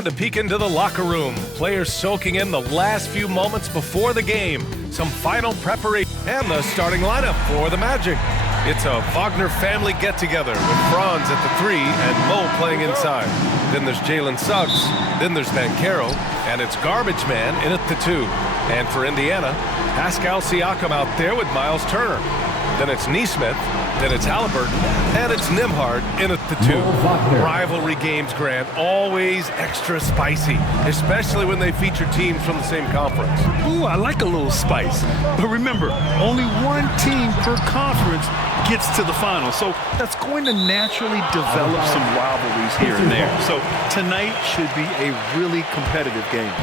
And a peek into the locker room. Players soaking in the last few moments before the game. Some final preparation. And the starting lineup for the Magic. It's a Wagner family get-together with Franz at the 3 and Mo playing inside. Then there's Jalen Suggs. Then there's Banchero. And it's Garbage Man in at the 2. And for Indiana, Pascal Siakam out there with Miles Turner. Then it's Nesmith. Then it's Haliburton. And it's Nembhard in at the 2. Rivalry games, Grant, always extra spicy, especially when they feature teams from the same conference. Ooh, I like a little spice. But remember, only one team per conference gets to the final. So that's going to naturally develop some rivalries here and there. So tonight should be a really competitive game.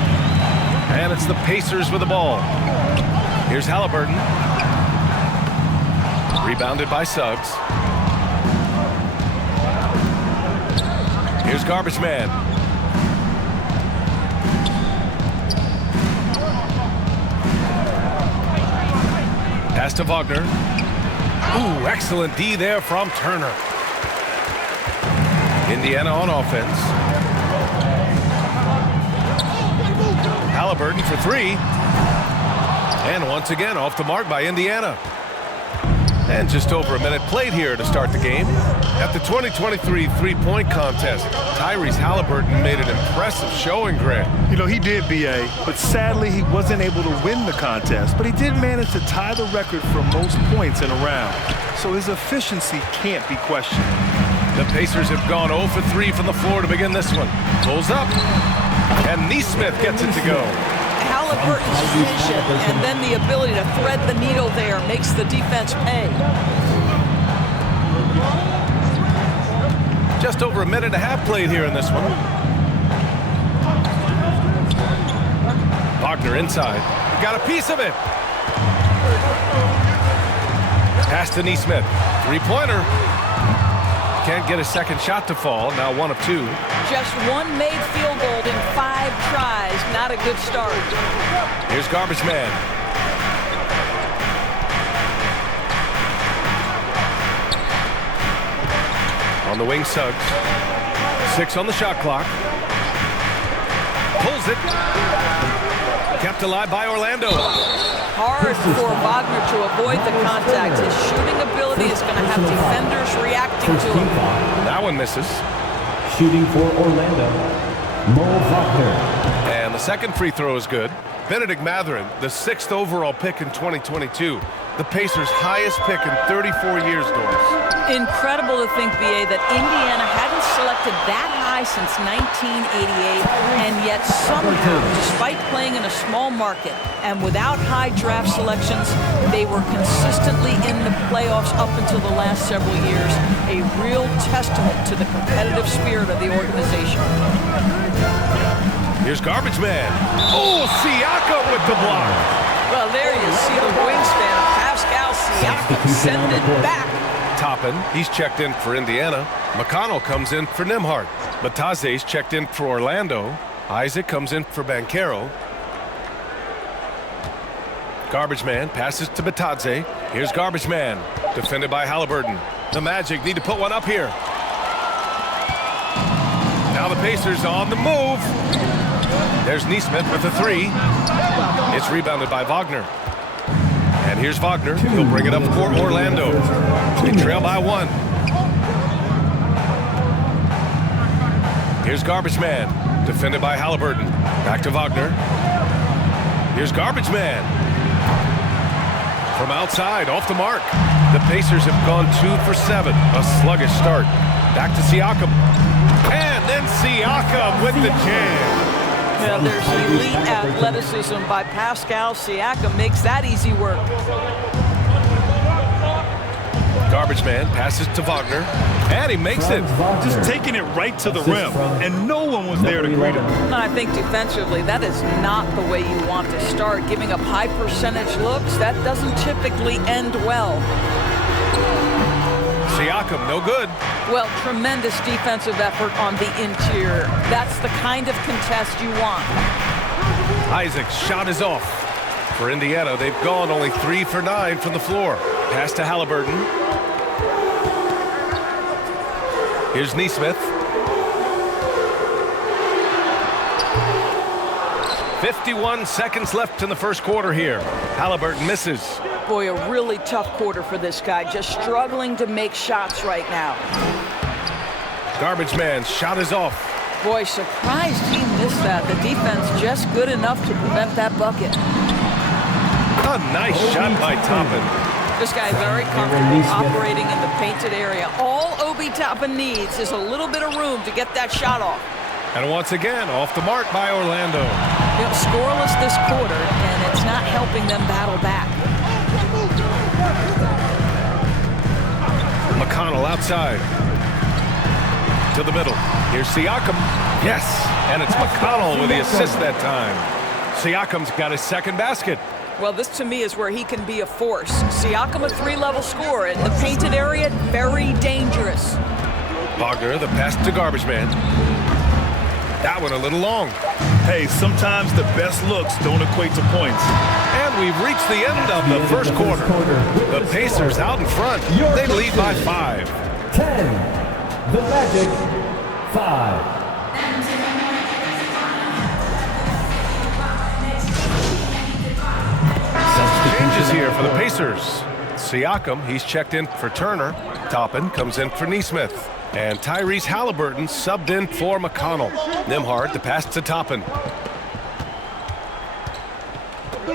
And it's the Pacers with the ball. Here's Haliburton. Rebounded by Suggs. Here's Garbage Man. Pass to Wagner. Ooh, excellent D there from Turner. Indiana on offense. Haliburton for 3. And once again off the mark by Indiana. And just over a minute played here to start the game. At the 2023 three-point contest, Tyrese Haliburton made an impressive showing, Grant. You know, he did, B.A., but sadly he wasn't able to win the contest, but he did manage to tie the record for most points in a round. So his efficiency can't be questioned. The Pacers have gone 0 for 3 from the floor to begin this one. Pulls up, and Nesmith gets it to go. Haliburton's vision and then the ability to thread the needle there makes the defense pay. Just over a minute and a half played here in this one. Wagner inside. Got a piece of it. Pass to Nesmith. Three-pointer. Can't get a second shot to fall. Now 1 of 2. Just one made field goal in 5 tries. Not a good start. Here's Garbage Man. On the wing, Suggs. 6 on the shot clock. Pulls it. Kept alive by Orlando. Hard for Wagner to avoid the contact. His shooting ability is going to have defenders reacting to him. That one misses. Shooting for Orlando, Mo Wagner. And the second free throw is good. Benedict Mathurin, the 6th overall pick in 2022. The Pacers' highest pick in 34 years, Doris. Incredible to think, B.A., that Indiana hadn't selected that high since 1988, and yet somehow, despite playing in a small market and without high draft selections, they were consistently in the playoffs up until the last several years. A real testament to the competitive spirit of the organization. Here's Garbage Man. Oh, Siakam with the block. Well, there you see the wingspan of Pascal Siakam send it back. Toppin, he's checked in for Indiana. McConnell comes in for Nembhard. Bataze's checked in for Orlando. Isaac comes in for Banchero. Garbage Man passes to Bataze. Here's Garbage Man, defended by Haliburton. The Magic need to put one up here. Now the Pacers on the move. There's Nesmith with the 3. It's rebounded by Wagner. And here's Wagner. He'll bring it up for Orlando. They trail by 1. Here's Garbage Man, defended by Haliburton. Back to Wagner. Here's Garbage Man. From outside, off the mark. The Pacers have gone 2 for 7. A sluggish start. Back to Siakam. And then Siakam with the jam. Well, there's elite athleticism by Pascal Siakam. Makes that easy work. Garbage Man passes to Wagner. And he makes it. Just taking it right to the rim. And no one was there to greet him. And I think defensively, that is not the way you want to start. Giving up high percentage looks, that doesn't typically end well. Siakam, no good. Well, tremendous defensive effort on the interior. That's the kind of contest you want. Isaac's shot is off. For Indiana, they've gone only 3 for 9 from the floor. Pass to Haliburton. Here's Nesmith. 51 seconds left in the first quarter here. Haliburton misses. Boy, a really tough quarter for this guy. Just struggling to make shots right now. Garbage man's shot is off. Boy, surprised he missed that. The defense just good enough to prevent that bucket. A nice shot by Toppin. This guy very comfortable operating in the painted area. All Obi Toppin needs is a little bit of room to get that shot off. And once again, off the mark by Orlando. You know, scoreless this quarter, and it's not helping them battle back. McConnell outside. To the middle. Here's Siakam. Yes, and it's McConnell with the assist that time. Siakam's got his second basket. Well, this to me is where he can be a force. Siakam, a three-level scorer in the painted area, very dangerous. Wagner, the pass to Garbage Man. That one a little long. Hey, sometimes the best looks don't equate to points. And we've reached the end of the first quarter. The Pacers out in front. They lead by 5. 10. The Magic, 5. Changes here for the Pacers. Siakam, he's checked in for Turner. Toppin comes in for Nesmith. And Tyrese Haliburton subbed in for McConnell. Nembhard, the pass to Toppin.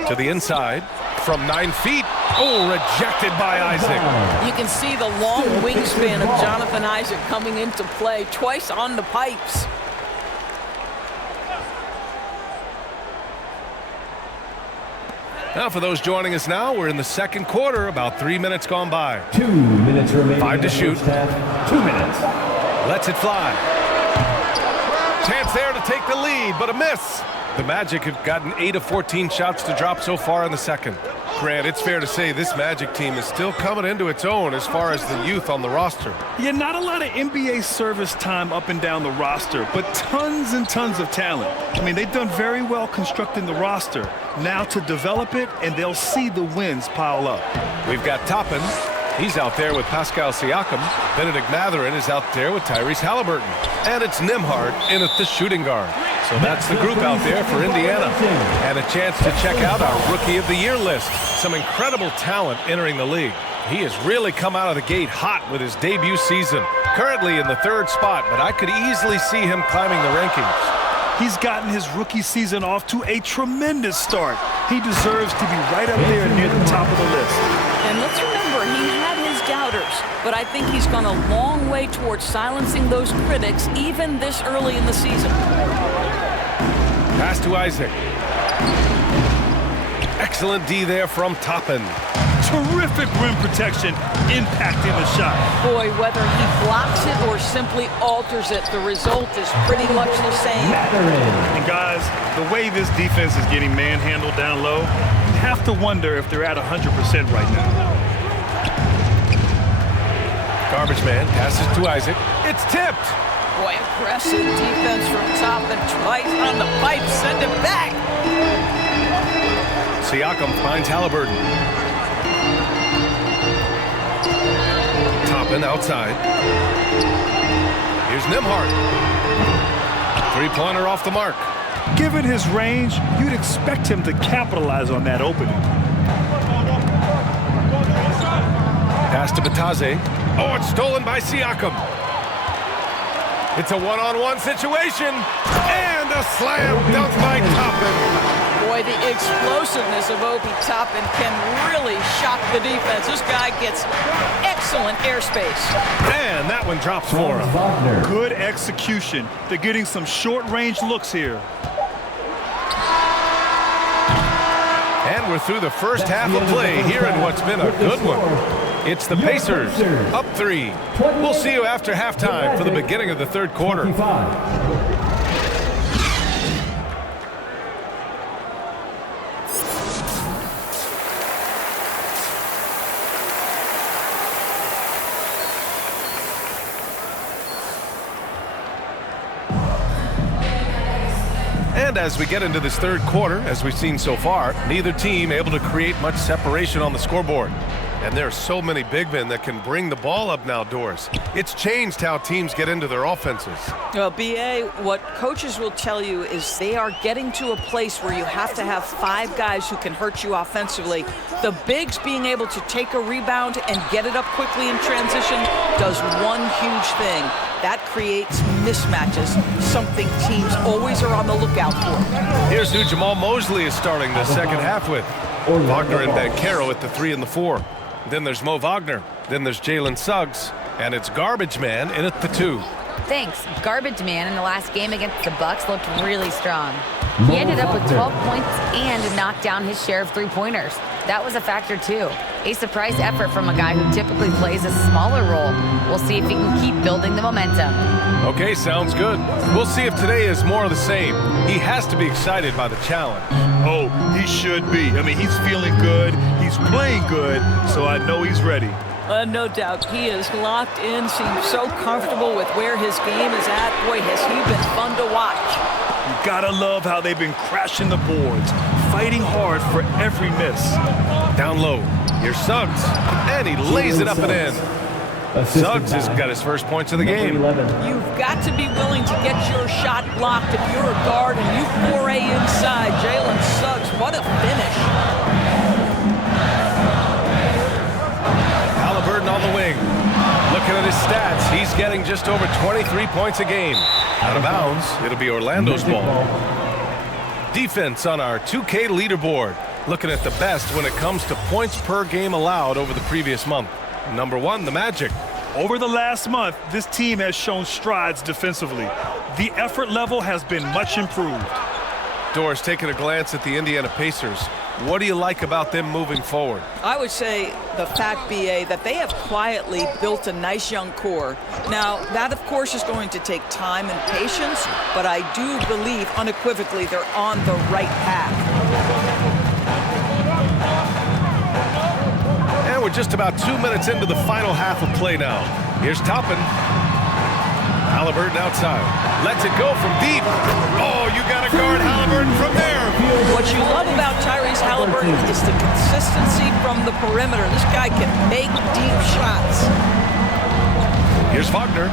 To the inside. From 9 feet. Oh, rejected by Isaac. You can see the long wingspan of Jonathan Isaac coming into play twice on the pipes. Now for those joining us now, we're in the second quarter, about 3 minutes gone by. 2 minutes remaining. 5 to shoot. 2 minutes. Lets it fly. Chance there to take the lead, but a miss. The Magic have gotten 8 of 14 shots to drop so far in the second. Grant, it's fair to say this Magic team is still coming into its own as far as the youth on the roster. Yeah, not a lot of NBA service time up and down the roster, but tons and tons of talent. I mean, they've done very well constructing the roster. Now to develop it, and they'll see the wins pile up. We've got Toppin. He's out there with Pascal Siakam. Benedict Mathurin is out there with Tyrese Haliburton. And it's Nembhard in at the shooting guard. So that's the group out there for Indiana. And a chance to check out our Rookie of the Year list. Some incredible talent entering the league. He has really come out of the gate hot with his debut season. Currently in the 3rd spot, but I could easily see him climbing the rankings. He's gotten his rookie season off to a tremendous start. He deserves to be right up there near the top of the list. And let's remember, he had his doubters, but I think he's gone a long way towards silencing those critics even this early in the season. Pass to Isaac. Excellent D there from Toppin. Terrific rim protection, impacting the shot. Boy, whether he blocks it or simply alters it, the result is pretty much the same. And guys, the way this defense is getting manhandled down low, you have to wonder if they're at 100% right now. Garbage man passes to Isaac. It's tipped. Boy, aggressive defense from Toppin, twice on the pipe, send it back. Siakam finds Haliburton. Toppin outside. Here's Nembhard. Three-pointer off the mark. Given his range, you'd expect him to capitalize on that opening. Pass to Bataze. Oh, it's stolen by Siakam. It's a one-on-one situation. And a slam dunk by Toppin. Boy, the explosiveness of Obi Toppin can really shock the defense. This guy gets excellent airspace. And that one drops for him. Good execution. They're getting some short-range looks here. And we're through the first half of play here in what's been a good one. It's the Pacers, up 3. We'll see you after halftime for the beginning of the third quarter. And as we get into this third quarter, as we've seen so far, neither team able to create much separation on the scoreboard. And there are so many big men that can bring the ball up now, Doris. It's changed how teams get into their offenses. Well, BA, what coaches will tell you is they are getting to a place where you have to have 5 guys who can hurt you offensively. The bigs being able to take a rebound and get it up quickly in transition does one huge thing. That creates mismatches, something teams always are on the lookout for. Here's who Jamal Mosley is starting the second half with. Wagner and Banchero at the 3 and the 4. Then there's Mo Wagner. Then there's Jalen Suggs. And it's Garbage Man in at the 2. Thanks. Garbage Man in the last game against the Bucks looked really strong. He ended up with 12 points and knocked down his share of 3-pointers. That was a factor, too. A surprise effort from a guy who typically plays a smaller role. We'll see if he can keep building the momentum. Okay, sounds good. We'll see if today is more of the same. He has to be excited by the challenge. Oh, he should be. I mean, he's feeling good. He's playing good, so I know he's ready. No doubt. He is locked in, seems so comfortable with where his game is at. Boy, has he been fun to watch. You gotta love how they've been crashing the boards, fighting hard for every miss. Down low. Here's Suggs. And he lays it up and in. Suggs has got his first points of the game. You've got to be willing to get your shot blocked if you're a guard and you foray inside. Jalen Suggs, what a finish. Haliburton on the wing. Looking at his stats, he's getting just over 23 points a game. Out of bounds, it'll be Orlando's ball. Defense on our 2K leaderboard. Looking at the best when it comes to points per game allowed over the previous month. Number 1, the Magic. Over the last month, this team has shown strides defensively. The effort level has been much improved. Doris, taking a glance at the Indiana Pacers, what do you like about them moving forward? I would say the fact, BA, that they have quietly built a nice young core. Now, that, of course, is going to take time and patience, but I do believe unequivocally they're on the right path. And we're just about 2 minutes into the final half of play now. Here's Toppin. Haliburton outside. Lets it go from deep. Oh, you got to guard Haliburton from there. What you love about Tyrese Haliburton is the consistency from the perimeter. This guy can make deep shots. Here's Wagner.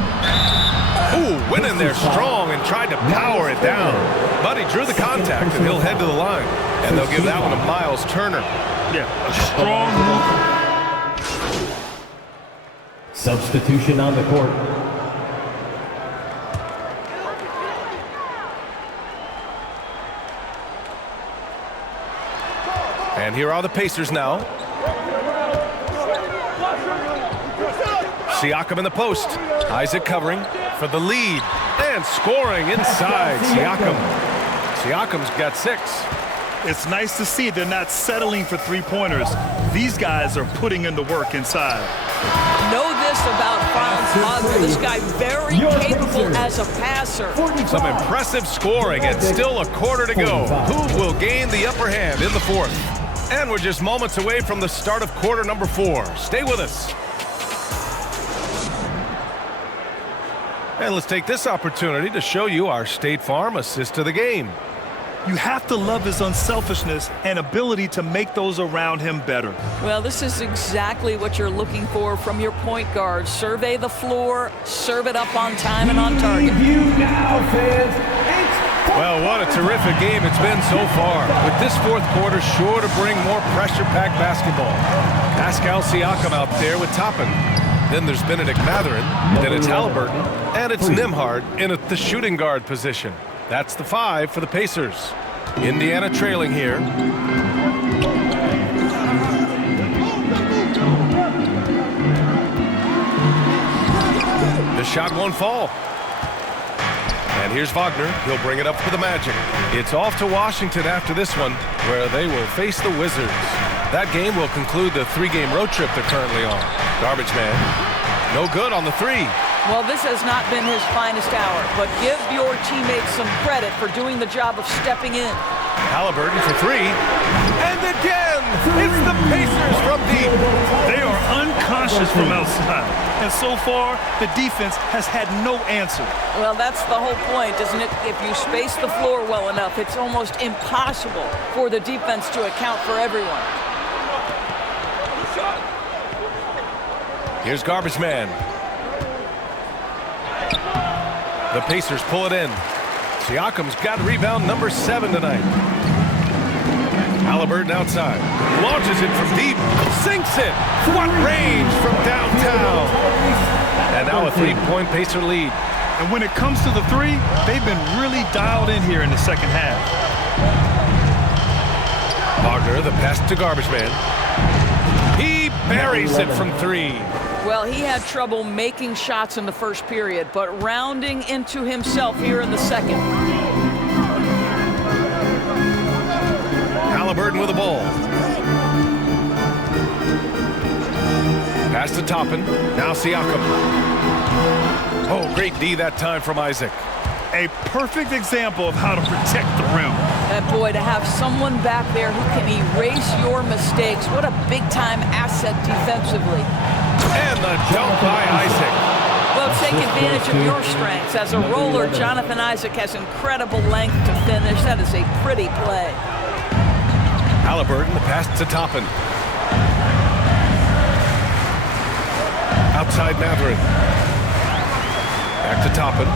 Ooh, went in there strong and tried to power it down. But he drew the contact, and he'll head to the line. And they'll give that one to Miles Turner. Yeah, a strong move. Substitution on the court. And here are the Pacers now. Siakam in the post. Isaac covering for the lead. And scoring inside. Siakam's got 6. It's nice to see they're not settling for 3-pointers. These guys are putting in the work inside. Know this about Franz Wagner. This guy very capable as a passer. Some impressive scoring and still a quarter to go. Who will gain the upper hand in the 4th? And we're just moments away from the start of quarter number 4. Stay with us. And let's take this opportunity to show you our State Farm assist to the game. You have to love his unselfishness and ability to make those around him better. Well, this is exactly what you're looking for from your point guard. Survey the floor, serve it up on time and on target. Well, what a terrific game it's been so far. With this 4th quarter sure to bring more pressure-packed basketball. Pascal Siakam out there with Toppin. Then there's Benedict Mathurin. Then it's Haliburton. And it's Nembhard in the shooting guard position. That's the 5 for the Pacers. Indiana trailing here. The shot won't fall. And here's Wagner. He'll bring it up for the Magic. It's off to Washington after this one, where they will face the Wizards. That game will conclude the 3-game road trip they're currently on. Garbage man. No good on the 3. Well, this has not been his finest hour, but give your teammates some credit for doing the job of stepping in. Haliburton for 3. And again, it's the Pacers from deep. They are unconscious from outside. And so far, the defense has had no answer. Well, that's the whole point, isn't it? If you space the floor well enough, it's almost impossible for the defense to account for everyone. Here's garbage man. The Pacers pull it in. Siakam's got rebound number 7 tonight. Haliburton outside. Launches it from deep. Sinks it. What range from downtown. And now a 3-point Pacer lead. And when it comes to the three, they've been really dialed in here in the second half. Wagner, the pass to garbage man. He buries it from 3. Well, he had trouble making shots in the first period, but rounding into himself here in the second. Haliburton with the ball. Pass to Toppin. Now Siakam. Oh, great D that time from Isaac. A perfect example of how to protect the rim. And boy, to have someone back there who can erase your mistakes, what a big-time asset defensively. And the dunk by Isaac. Well, take advantage of your strengths. As a roller, Jonathan Isaac has incredible length to finish. That is a pretty play. Haliburton, the pass to Toppin. Outside Matherin. Back to Toppin.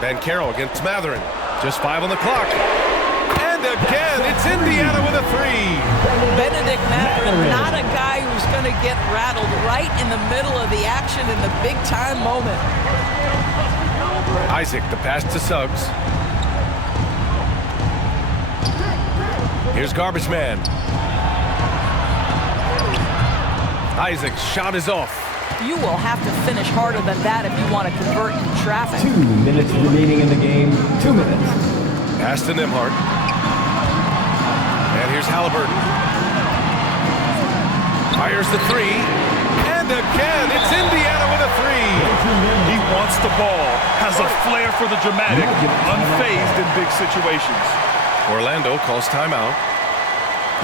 Van Carroll against Matherin. Just 5 on the clock. And again, it's Indiana with a 3. Benedict Matherin, not a guy who's going to get rattled right in the middle of the action in the big-time moment. Isaac, the pass to Suggs. Here's garbage man. Isaac's shot is off. You will have to finish harder than that if you want to convert in traffic. 2 minutes remaining in the game. 2 minutes. Pass to Nembhard. And here's Haliburton. Fires the 3. And again, it's Indiana with a 3. He wants the ball, has a flair for the dramatic, unfazed in big situations. Orlando calls timeout.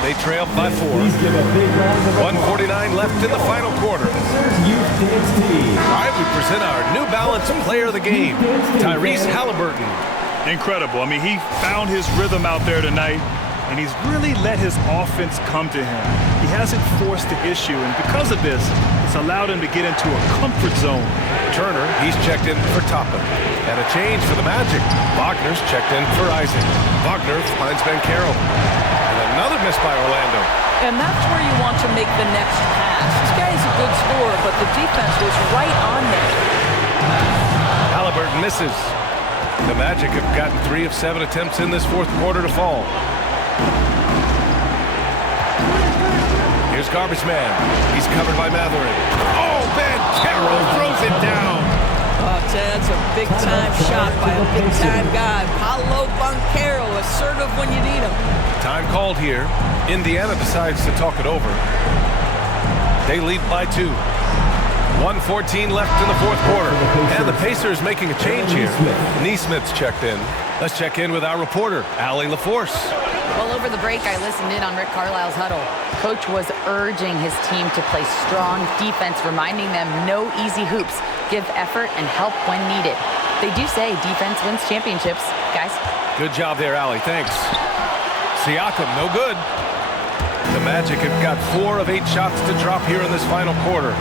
They trail by 4. Please give a big round of applause. 1:49 left in the final quarter. Youth Dance Team. All right, we present our New Balance Player of the Game, Tyrese Haliburton. Incredible. I mean, he found his rhythm out there tonight, and he's really let his offense come to him. He hasn't forced the issue, and because of this, it's allowed him to get into a comfort zone. Turner, he's checked in for Toppin. And a change for the Magic. Wagner's checked in for Isaac. Wagner finds Van Carroll. And another miss by Orlando. And that's where you want to make the next pass. This guy is a good scorer, but the defense was right on there. Haliburton misses. The Magic have gotten 3 of 7 attempts in this fourth quarter to fall. Here's garbage man. He's covered by Matherin. Oh, Van Carroll throws it down. Oh, that's a big-time shot by a big-time guy. Paolo Banchero, assertive when you need him. Time called here. Indiana decides to talk it over. They lead by 2. 1:14 left in the fourth quarter. And the Pacers making a change here. Neesmith's checked in. Let's check in with our reporter, Allie LaForce. Well, over the break, I listened in on Rick Carlisle's huddle. Coach was urging his team to play strong defense, reminding them no easy hoops, give effort, and help when needed. They do say defense wins championships, guys. Good job there, Allie. Thanks. Siakam, no good. The Magic have got 4 of 8 shots to drop here in this final quarter.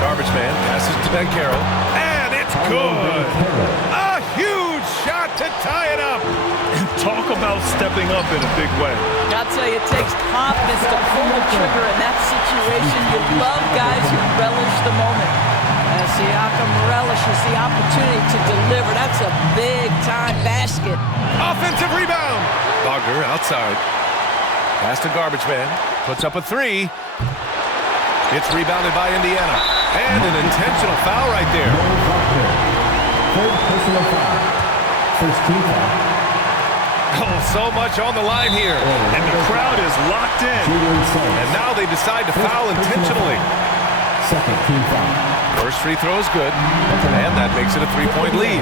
Garbage man passes to Van Carroll, and it's good. A huge shot to tie it up. And talk about stepping up in a big way. I'll tell you, it takes confidence to pull the trigger in that situation. You love guys who relish the moment. As Siakam relishes the opportunity to deliver. That's a big-time basket. Offensive rebound. Wagner outside. Pass to garbage man. Puts up a 3. It's rebounded by Indiana. And an intentional foul right there. Third personal foul. First team foul. Oh, so much on the line here. And the crowd is locked in. And now they decide to foul intentionally. Second team foul. First free throw is good. And that makes it a 3-point lead.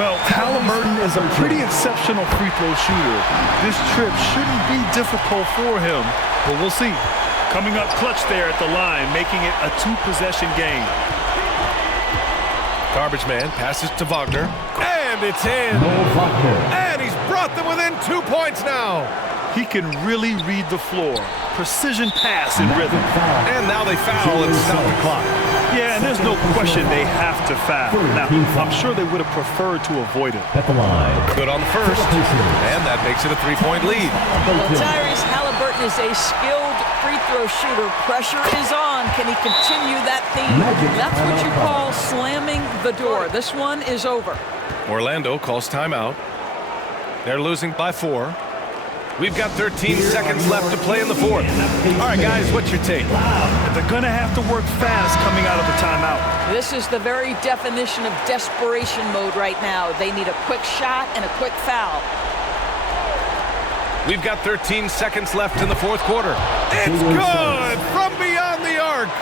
Well, Haliburton is a pretty exceptional free throw shooter. This trip shouldn't be difficult for him, but we'll see. Coming up clutch there at the line, making it a 2-possession game. Garbage man passes to Wagner. And it's in. Wagner. And he's brought them within 2 points now. He can really read the floor. Precision pass and rhythm. And now they foul and stop the clock. Yeah, and there's no question they have to foul. Now, I'm sure they would have preferred to avoid it. At the line. Good on the first, and that makes it a 3-point lead. Well, Tyrese Haliburton is a skilled free throw shooter. Pressure is on. Can he continue that theme? That's what you call slamming the door. This one is over. Orlando calls timeout. They're losing by 4. We've got 13 seconds left to play in the fourth. All right, guys, what's your take? They're going to have to work fast coming out of the timeout. This is the very definition of desperation mode right now. They need a quick shot and a quick foul. We've got 13 seconds left in the fourth quarter. It's good from beyond the arc.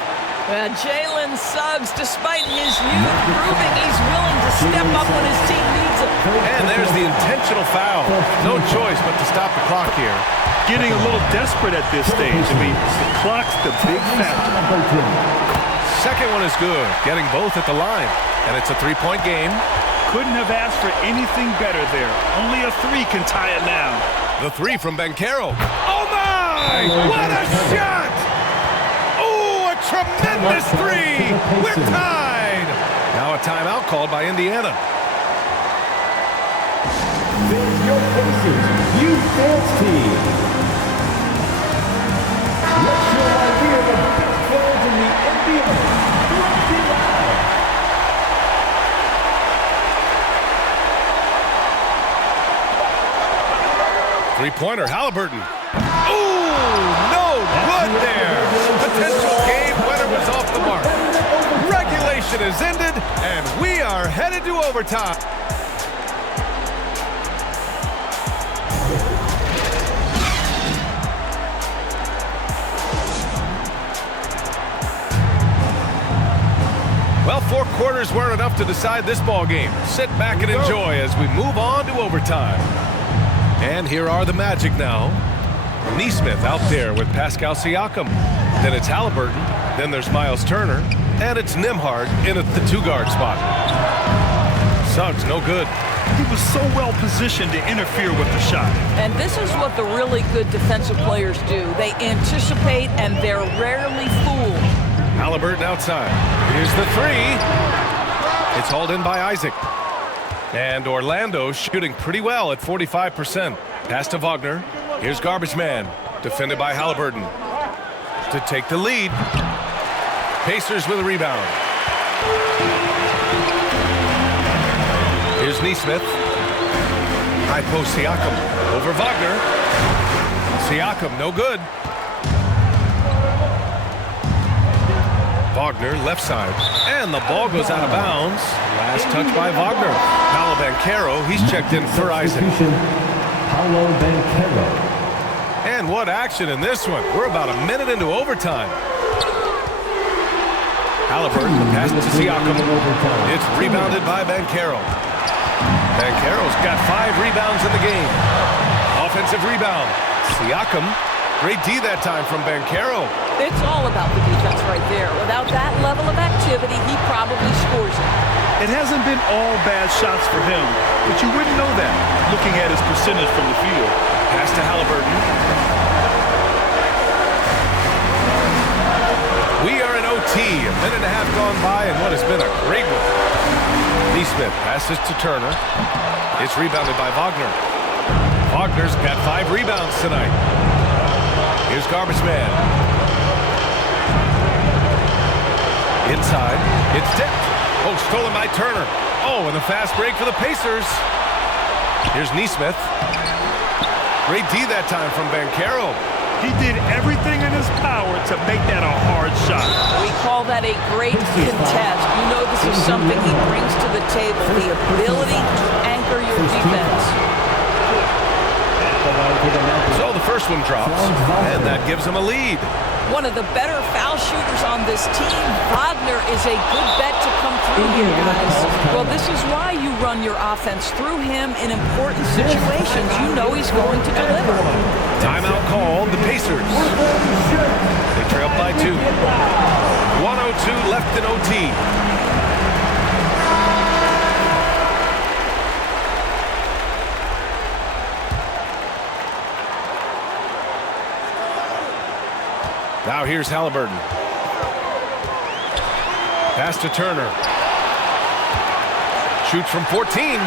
Jalen Suggs, despite his youth, proving he's willing to step up when his team needs him. And there's the intentional foul. No choice but to stop the clock here. Getting a little desperate at this stage. I mean, the clock's the big factor. Second one is good, getting both at the line. And it's a 3-point game. Couldn't have asked for anything better there. Only a 3 can tie it now. The 3 from Banchero. Oh, my! What a shot! Oh, a tremendous 3! We're tied! Now a timeout called by Indiana. There's your Pacers youth dance team. Let's show why we are the best players in the NBA. Let's get loud. Three-pointer, Haliburton. Ooh, no good there. Potential game winner was off the mark. Regulation is ended, and we are headed to overtime. Well, 4 quarters weren't enough to decide this ball game. Sit back and enjoy as we move on to overtime. And here are the Magic now. Nesmith out there with Pascal Siakam. Then it's Haliburton. Then there's Miles Turner. And it's Nembhard in at the 2-guard spot. Suggs, no good. He was so well positioned to interfere with the shot. And this is what the really good defensive players do. They anticipate and they're rarely fooled. Haliburton outside. Here's the 3. It's hauled in by Isaac. And Orlando shooting pretty well at 45%. Pass to Wagner. Here's Garbage Man. Defended by Haliburton. To take the lead. Pacers with a rebound. Here's Nesmith. High post Siakam. Over Wagner. Siakam, no good. Wagner, left side. And the ball goes out of bounds. Last touch by Wagner. Paolo Banchero, he's checked in for Isaac. Paolo Banchero. And what action in this one. We're about a minute into overtime. Haliburton, the pass to Siakam. It's rebounded by Banchero. Banchero's got 5 rebounds in the game. Offensive rebound. Siakam. Great D that time from Banchero. It's all about the defense right there. Without that level of activity, he probably scores it. It hasn't been all bad shots for him, but you wouldn't know that looking at his percentage from the field. Pass to Haliburton. We are in OT. A minute and a half gone by and what has been a great one. Nesmith passes to Turner. It's rebounded by Wagner. Wagner's got 5 rebounds tonight. Here's Garbage Man. Inside. It's tipped. Oh, stolen by Turner. Oh, and a fast break for the Pacers. Here's Nesmith. Great D that time from Banchero. He did everything in his power to make that a hard shot. We call that a great contest. You know this is something he brings to the table, the ability to anchor your defense. So the first one drops, and that gives him a lead. One of the better foul shooters on this team. Wagner is a good bet to come through here, guys. Well, this is why you run your offense through him in important situations. You know he's going to deliver. Timeout called, the Pacers. They trail by 2. 1:02 left in OT. Now here's Haliburton. Pass to Turner. Shoots from 14.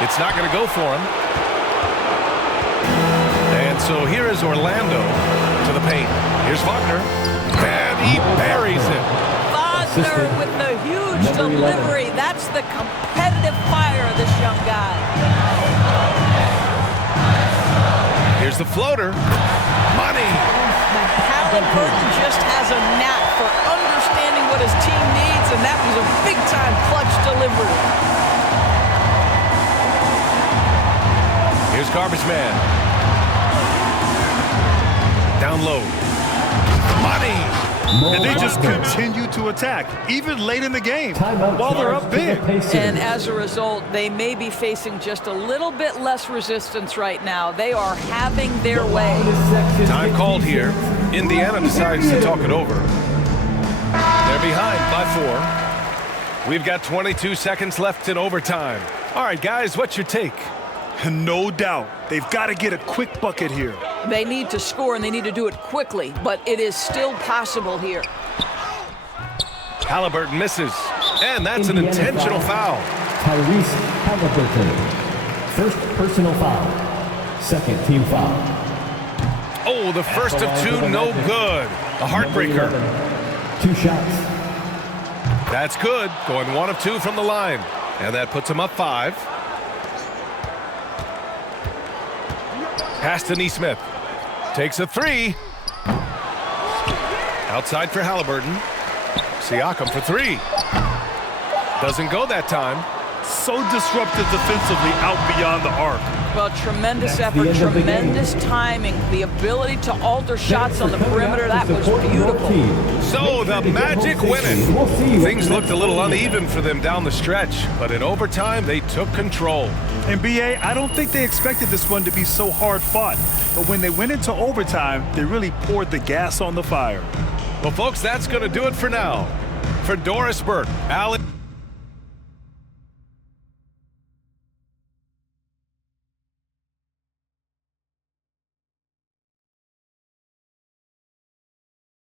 It's not going to go for him. And so here is Orlando to the paint. Here's Wagner. And he buries it. Wagner with the huge delivery. That's the competitive fire of this young guy. Here's the floater. Money. Haliburton just has a knack for understanding what his team needs, and that was a big-time clutch delivery. Here's Garbage Man. Down low. Money. And they just continue to attack, even late in the game, while they're up big. And as a result, they may be facing just a little bit less resistance right now. They are having their way. Time called here. Indiana decides to talk it over. They're behind by 4. We've got 22 seconds left in overtime. All right, guys, what's your take? No doubt. They've got to get a quick bucket here. They need to score, and they need to do it quickly, but it is still possible here. Haliburton misses, and that's an intentional foul. Tyrese Haliburton. First personal foul. Second team foul. Oh, the first of 2, no good. A heartbreaker. 2 shots. That's good. Going 1 of 2 from the line. And that puts him up 5. Pass to Nesmith. Takes a 3. Outside for Haliburton. Siakam for 3. Doesn't go that time. So disruptive defensively out beyond the arc. Well, tremendous effort, tremendous timing, the ability to alter shots on the perimeter. That was beautiful. So the Magic win it. Things looked a little uneven for them down the stretch, but in overtime, they took control. And BA, I don't think they expected this one to be so hard fought. But when they went into overtime, they really poured the gas on the fire. Well, folks, that's going to do it for now. For Doris Burke, Alan...